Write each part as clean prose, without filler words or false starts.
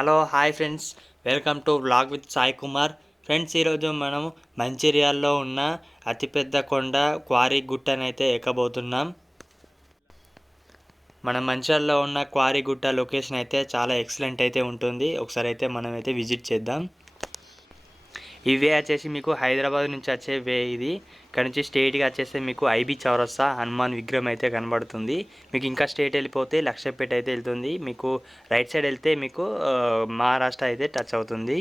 Hello hi friends, welcome to vlog with Sai Kumar. Friends, ఈరోజు మనం మంచిర్యాల్లో ఉన్న అతిపెద్ద కొండ క్వారీ గుట్టనైతే ఎక్కబోతున్నాం. మన మంచిర్యాల్లో ఉన్న క్వారీ గుట్ట లొకేషన్ అయితే చాలా ఎక్సలెంట్ అయితే ఉంటుంది. ఒకసారి అయితే మనం అయితే విజిట్ చేద్దాం. ఈ వే వచ్చేసి మీకు హైదరాబాద్ నుంచి వచ్చే వే ఇది. ఇక్కడ నుంచి స్ట్రేట్గా వచ్చేస్తే మీకు ఐబీ చౌరస్తా హనుమాన్ విగ్రహం అయితే కనబడుతుంది. మీకు ఇంకా స్ట్రేట్ వెళ్ళిపోతే లక్షపేట అయితే వెళ్తుంది. మీకు రైట్ సైడ్ వెళ్తే మీకు మహారాష్ట్ర అయితే టచ్ అవుతుంది.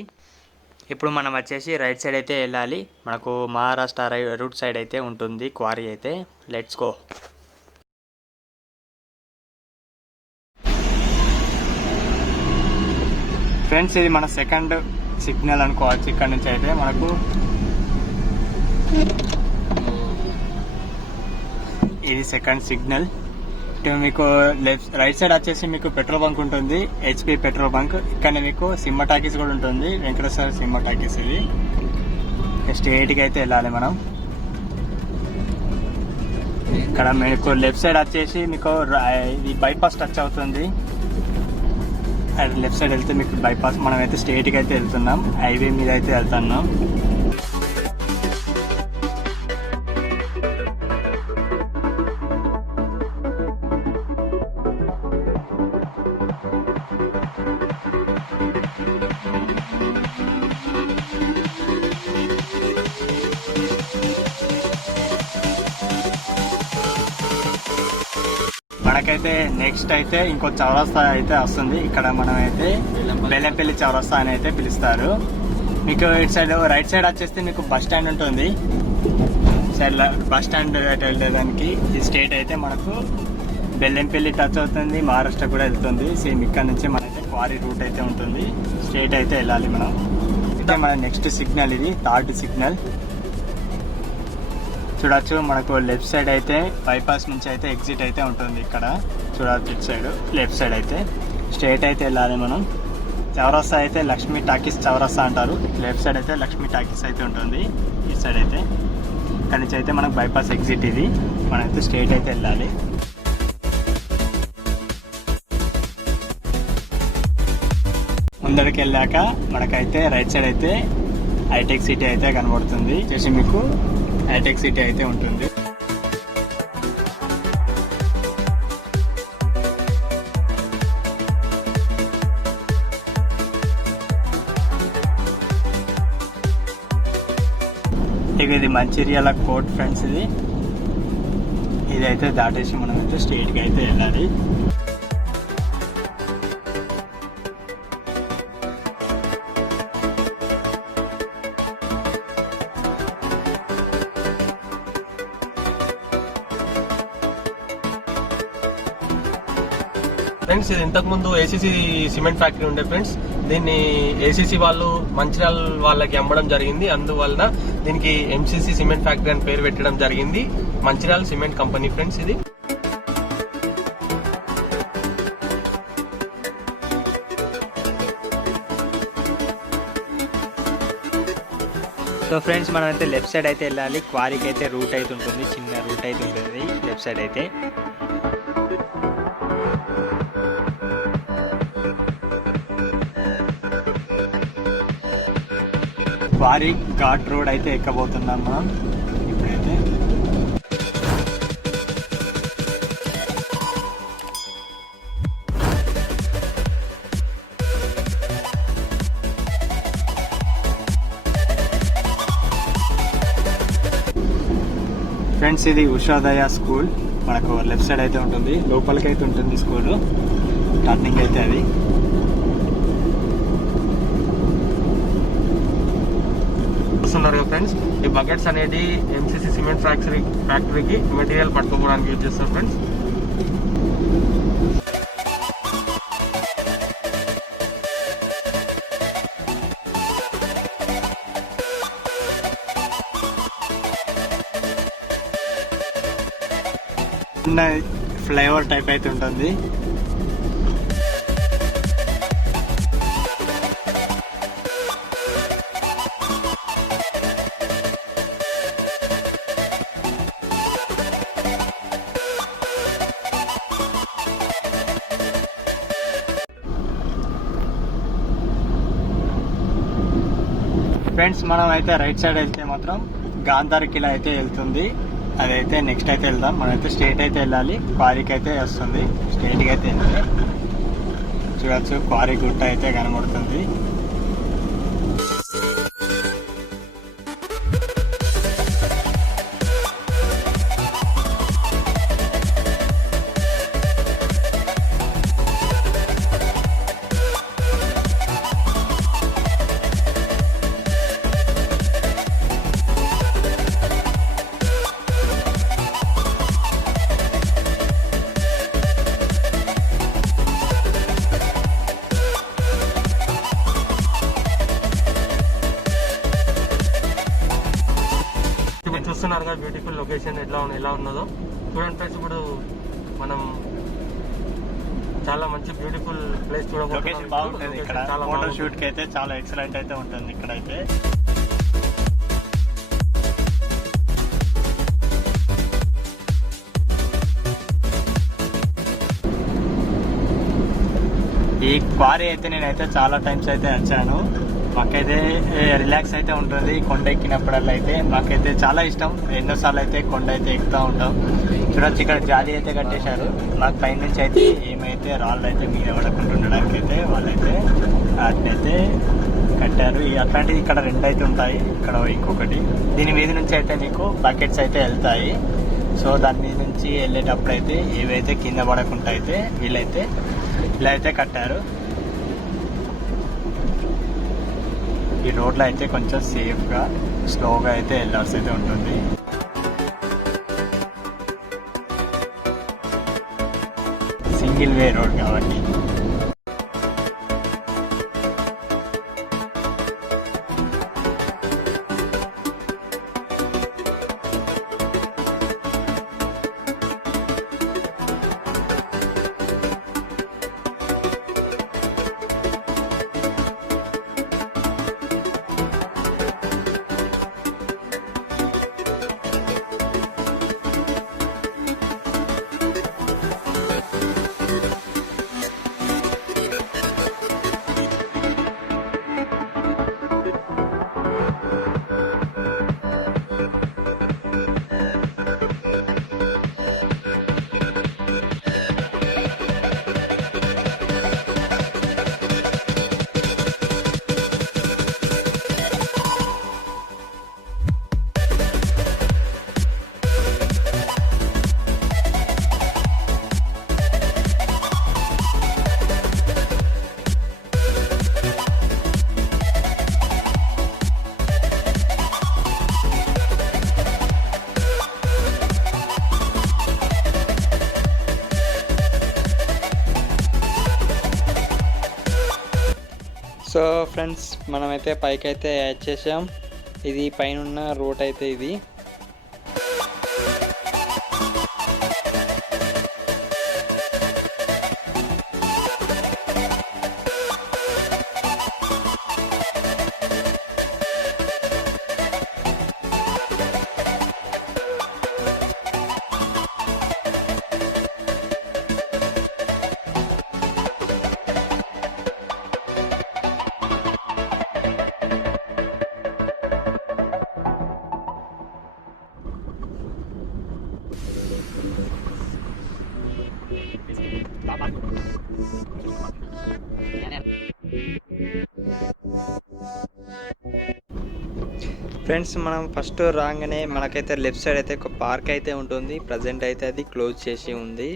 ఇప్పుడు మనం వచ్చేసి రైట్ సైడ్ అయితే వెళ్ళాలి. మనకు మహారాష్ట్ర రూట్ సైడ్ అయితే ఉంటుంది క్వారీ అయితే. Let's go. ఫ్రెండ్స్, ఇది మన సెకండ్ సిగ్నల్ అనుకోవచ్చు. ఇక్కడ నుంచి అయితే మనకు ఇది సెకండ్ సిగ్నల్. ఇటు మీకు రైట్ సైడ్ వచ్చేసి మీకు పెట్రోల్ బంక్ ఉంటుంది, హెచ్పి పెట్రోల్ బంక్. ఇక్కడ మీకు సినిమా టాకీస్ కూడా ఉంటుంది, వెంకటేశ్వర సినిమా టాకీస్. ఇది స్ట్రేట్గా అయితే వెళ్ళాలి మనం. ఇక్కడ మీకు లెఫ్ట్ సైడ్ వచ్చేసి మీకు ఇది బైపాస్ టచ్ అవుతుంది. లెఫ్ట్ సైడ్ వెళ్తే మీకు బైపాస్. మనం అయితే స్ట్రేట్గా అయితే వెళ్తున్నాం, హైవే మీద అయితే వెళ్తున్నాం. మనకైతే నెక్స్ట్ అయితే ఇంకో చౌరస్తా అయితే వస్తుంది. ఇక్కడ మనం అయితే బెల్లంపల్లి చౌరస్తా అని అయితే పిలుస్తారు. మీకు ఇటు సైడ్ రైట్ సైడ్ వచ్చేస్తే మీకు బస్ స్టాండ్ ఉంటుంది. సైడ్ బస్ స్టాండ్ వెళ్ళడానికి ఈ స్టేట్ అయితే మనకు బెల్లంపల్లి టచ్ అవుతుంది, మహారాష్ట్ర కూడా వెళ్తుంది. సేమ్ ఇక్కడ నుంచి మనైతే క్వారీ రూట్ అయితే ఉంటుంది. స్ట్రేట్ అయితే వెళ్ళాలి మనం. అయితే మన నెక్స్ట్ సిగ్నల్ ఇది థర్డ్ సిగ్నల్. చూడొచ్చు, మనకు లెఫ్ట్ సైడ్ అయితే బైపాస్ నుంచి అయితే ఎగ్జిట్ అయితే ఉంటుంది. ఇక్కడ చూడవచ్చు, ఇటు సైడ్ లెఫ్ట్ సైడ్ అయితే స్ట్రేట్ అయితే వెళ్ళాలి మనం. చౌరస్తా అయితే లక్ష్మీ టాకీస్ చౌరస్తా అంటారు. లెఫ్ట్ సైడ్ అయితే లక్ష్మీ టాకీస్ అయితే ఉంటుంది. ఈ సైడ్ అయితే ఇక్కడ నుంచి అయితే మనకు బైపాస్ ఎగ్జిట్ ఇది. మనమైతే స్ట్రేట్ అయితే వెళ్ళాలి. ముందరికి వెళ్ళాక మనకైతే రైట్ సైడ్ అయితే హైటెక్ సిటీ అయితే కనబడుతుంది. చేసి మీకు హైటెక్ సిటీ అయితే ఉంటుంది. ఇది మంచిర్యాల కోర్ట్ ఫ్రెండ్స్. ఇదైతే దాటేసి మనం అయితే స్ట్రేట్గా అయితే వెళ్ళాలి. ఫ్రెండ్స్, ఇది ఇంతకుముందు ఏసీసీ సిమెంట్ ఫ్యాక్టరీ ఉండే ఫ్రెండ్స్. దీన్ని ఏసీసీ వాళ్ళు మంచిర్యాల వాళ్ళకి అమ్మడం జరిగింది. అందువలన దీనికి ఎంసీసీ సిమెంట్ ఫ్యాక్టరీ అని పేరు పెట్టడం జరిగింది. మంచిర్యాల సిమెంట్ కంపెనీ ఫ్రెండ్స్ ఇది. సో ఫ్రెండ్స్, మనం అయితే లెఫ్ట్ సైడ్ అయితే వెళ్ళాలి. క్వారీకి అయితే రూట్ అయితే ఉంటుంది, చిన్న రూట్ అయితే ఉంటుంది లెఫ్ట్ సైడ్ అయితే. క్వారీ ఘాట్ రోడ్ అయితే ఎక్కబోతున్నాం మనం ఇప్పుడైతే. ఫ్రెండ్స్, ఇది ఉషోదయ స్కూల్. మనకు లెఫ్ట్ సైడ్ అయితే ఉంటుంది, లోపలికి అయితే ఉంటుంది స్కూల్. టర్నింగ్ అయితే అది. చూస్తున్నారు ఫ్రెండ్స్, ఈ బకెట్స్ అనేది ఎంసీసీ సిమెంట్ ఫ్యాక్టరీకి మెటీరియల్ పట్టుకోవడానికి యూజ్ చేస్తారు ఫ్రెండ్స్. ఫ్లైఓవర్ టైప్ అయితే ఉంటుంది. ఫ్రెండ్స్ మనం అయితే రైట్ సైడ్ వెళ్తే మాత్రం గాంధార్ కిలా అయితే వెళ్తుంది. అదైతే నెక్స్ట్ అయితే వెళ్దాం. మనమైతే స్ట్రేట్ అయితే వెళ్ళాలి, క్వారీకి అయితే వస్తుంది. స్ట్రేట్గా అయితే వెళ్తే చూడొచ్చు క్వారీ గుట్ట అయితే కనబడుతుంది. చూస్తున్నారు కదా బ్యూటిఫుల్ లొకేషన్ ఎలా ఉన్నదో చూడండి ఫ్రెండ్స్. ఇప్పుడు మనం చాలా మంచి బ్యూటిఫుల్ ప్లేస్ లొకేషన్ బాగుంటుంది. ఇక్కడ ఫోటో షూట్ కి అయితే చాలా ఎక్సలెంట్ అయితే ఉంటుంది. ఇక్కడైతే ఈ క్వారీ అయితే నేనైతే చాలా టైమ్స్ అయితే వచ్చాను. మాకైతే రిలాక్స్ అయితే ఉంటుంది కొండ ఎక్కినప్పుడల్లా. అయితే మాకైతే చాలా ఇష్టం. ఎన్నోసార్లు అయితే కొండ అయితే ఎక్కుతూ ఉంటాం. చూడొచ్చు ఇక్కడ జాలి అయితే కట్టేశారు. మాకు పైన నుంచి అయితే ఏమైతే రాళ్ళు అయితే మీద పడకుండా ఉండడానికి అయితే వాళ్ళైతే వాటిని అయితే కట్టారు. అట్లాంటివి ఇక్కడ 2 అయితే ఉంటాయి. ఇక్కడ ఇంకొకటి దీని మీద నుంచి అయితే మీకు బకెట్స్ అయితే వెళ్తాయి. సో దాని మీద నుంచి వెళ్ళేటప్పుడు అయితే ఏవైతే కింద పడకుండా అయితే వీళ్ళైతే ఇలా అయితే కట్టారు. ఈ రోడ్లో అయితే కొంచెం సేఫ్గా స్లోగా అయితే వెళ్ళాల్సి అయితే ఉంటుంది. సింగిల్ వే రోడ్ కాబట్టి సో ఫ్రెండ్స్ మనమైతే పైకి అయితే యాడ్ చేసాం. ఇది పైన రూట్ అయితే ఇది. ఫ్రెండ్స్ మనం ఫస్ట్ రాగానే మనకైతే లెఫ్ట్ సైడ్ అయితే ఒక పార్క్ అయితే ఉంటుంది. ప్రజెంట్ అయితే అది క్లోజ్ చేసి ఉంది.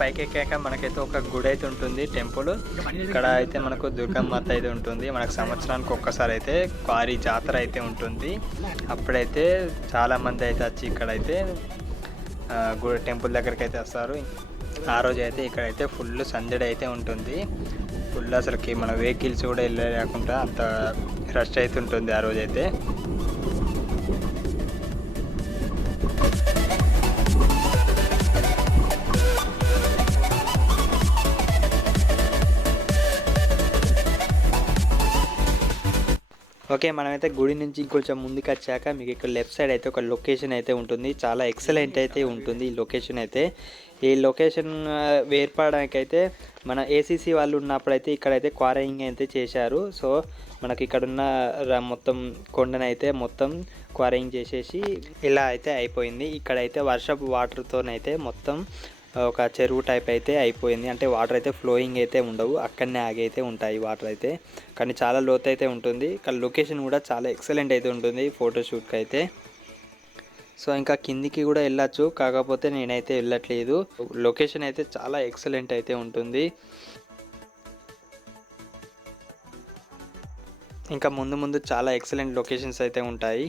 పైకి ఎక్కాక మనకైతే ఒక గుడి అయితే ఉంటుంది, టెంపుల్. ఇక్కడ అయితే మనకు దుర్గమ్మాత అయితే ఉంటుంది. మనకు సంవత్సరానికి ఒక్కసారి అయితే క్వారీ జాతర అయితే ఉంటుంది. అప్పుడైతే చాలా మంది అయితే వచ్చి ఇక్కడైతే టెంపుల్ దగ్గరికి అయితే వస్తారు. ఆ రోజు అయితే ఇక్కడైతే ఫుల్ సందడి అయితే ఉంటుంది. ఫుల్ అసలుకి మన వెహికల్స్ కూడా వెళ్ళలేకుండా అంత రష్ అయితే ఉంటుంది ఆ రోజైతే. ఓకే, మనమైతే గుడి నుంచి ఇంకొంచెం ముందుకు వచ్చాక మీకు ఇక్కడ లెఫ్ట్ సైడ్ అయితే ఒక లొకేషన్ అయితే ఉంటుంది. చాలా ఎక్సలెంట్ అయితే ఉంటుంది ఈ లొకేషన్ అయితే. ఈ లొకేషన్ ఏర్పడడానికి అయితే మన ఏసీసీ వాళ్ళు ఉన్నప్పుడైతే ఇక్కడైతే క్వారయింగ్ అయితే చేశారు. సో మనకి ఇక్కడున్న మొత్తం కొండనైతే మొత్తం క్వారయింగ్ చేసేసి ఇలా అయితే అయిపోయింది. ఇక్కడైతే వర్షపు వాటర్తోనైతే మొత్తం ఒక చెరువు టైప్ అయితే అయిపోయింది. అంటే వాటర్ అయితే ఫ్లోయింగ్ అయితే ఉండవు, అక్కడనే ఆగి అయితే ఉంటాయి వాటర్ అయితే. కానీ చాలా లోతు అయితే ఉంటుంది. కానీ లొకేషన్ కూడా చాలా ఎక్సలెంట్ అయితే ఉంటుంది ఫోటోషూట్కి అయితే. సో ఇంకా కిందికి కూడా వెళ్ళచ్చు, కాకపోతే నేనైతే వెళ్ళట్లేదు. లొకేషన్ అయితే చాలా ఎక్సలెంట్ అయితే ఉంటుంది. ఇంకా ముందు ముందు చాలా ఎక్సలెంట్ లొకేషన్స్ అయితే ఉంటాయి.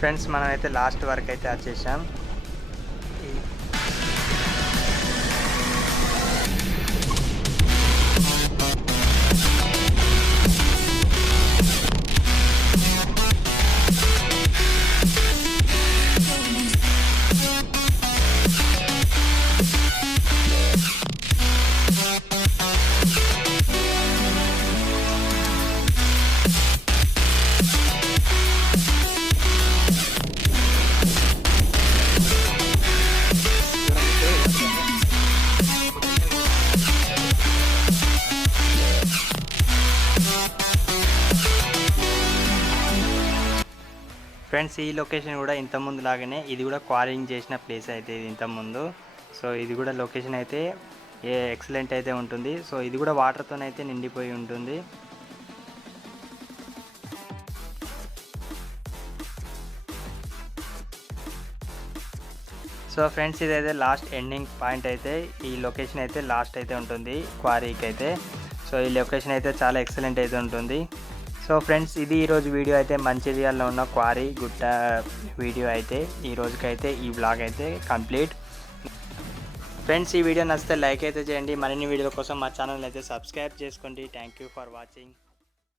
ఫ్రెండ్స్, మనమైతే లాస్ట్ వరకు అయితే వచ్చేసాం. ఫ్రెండ్స్, ఈ లొకేషన్ కూడా ఇంతకుముందు లాగానే ఇది కూడా క్వారింగ్ చేసిన ప్లేస్ అయితే ఇది ఇంతకుముందు. సో ఇది కూడా లొకేషన్ అయితే ఎక్సలెంట్ అయితే ఉంటుంది. సో ఇది కూడా వాటర్తోనైతే నిండిపోయి ఉంటుంది. సో ఫ్రెండ్స్, ఇదైతే లాస్ట్ ఎండింగ్ పాయింట్ అయితే. ఈ లొకేషన్ అయితే లాస్ట్ అయితే ఉంటుంది క్వారీకి అయితే. సో ఈ లొకేషన్ అయితే చాలా ఎక్సలెంట్ అయితే ఉంటుంది. సో ఫ్రెండ్స్, ఇది ఈరోజు వీడియో అయితే మంచిర్యాలలో ఉన్న క్వారీ గుట్ట వీడియో అయితే. ఈ రోజుకైతే ఈ బ్లాగ్ అయితే కంప్లీట్. ఫ్రెండ్స్, ఈ వీడియో నచ్చితే లైక్ అయితే చేయండి. మరిన్ని వీడియోల కోసం మా ఛానల్ అయితే సబ్స్క్రైబ్ చేసుకోండి. Thank you for watching.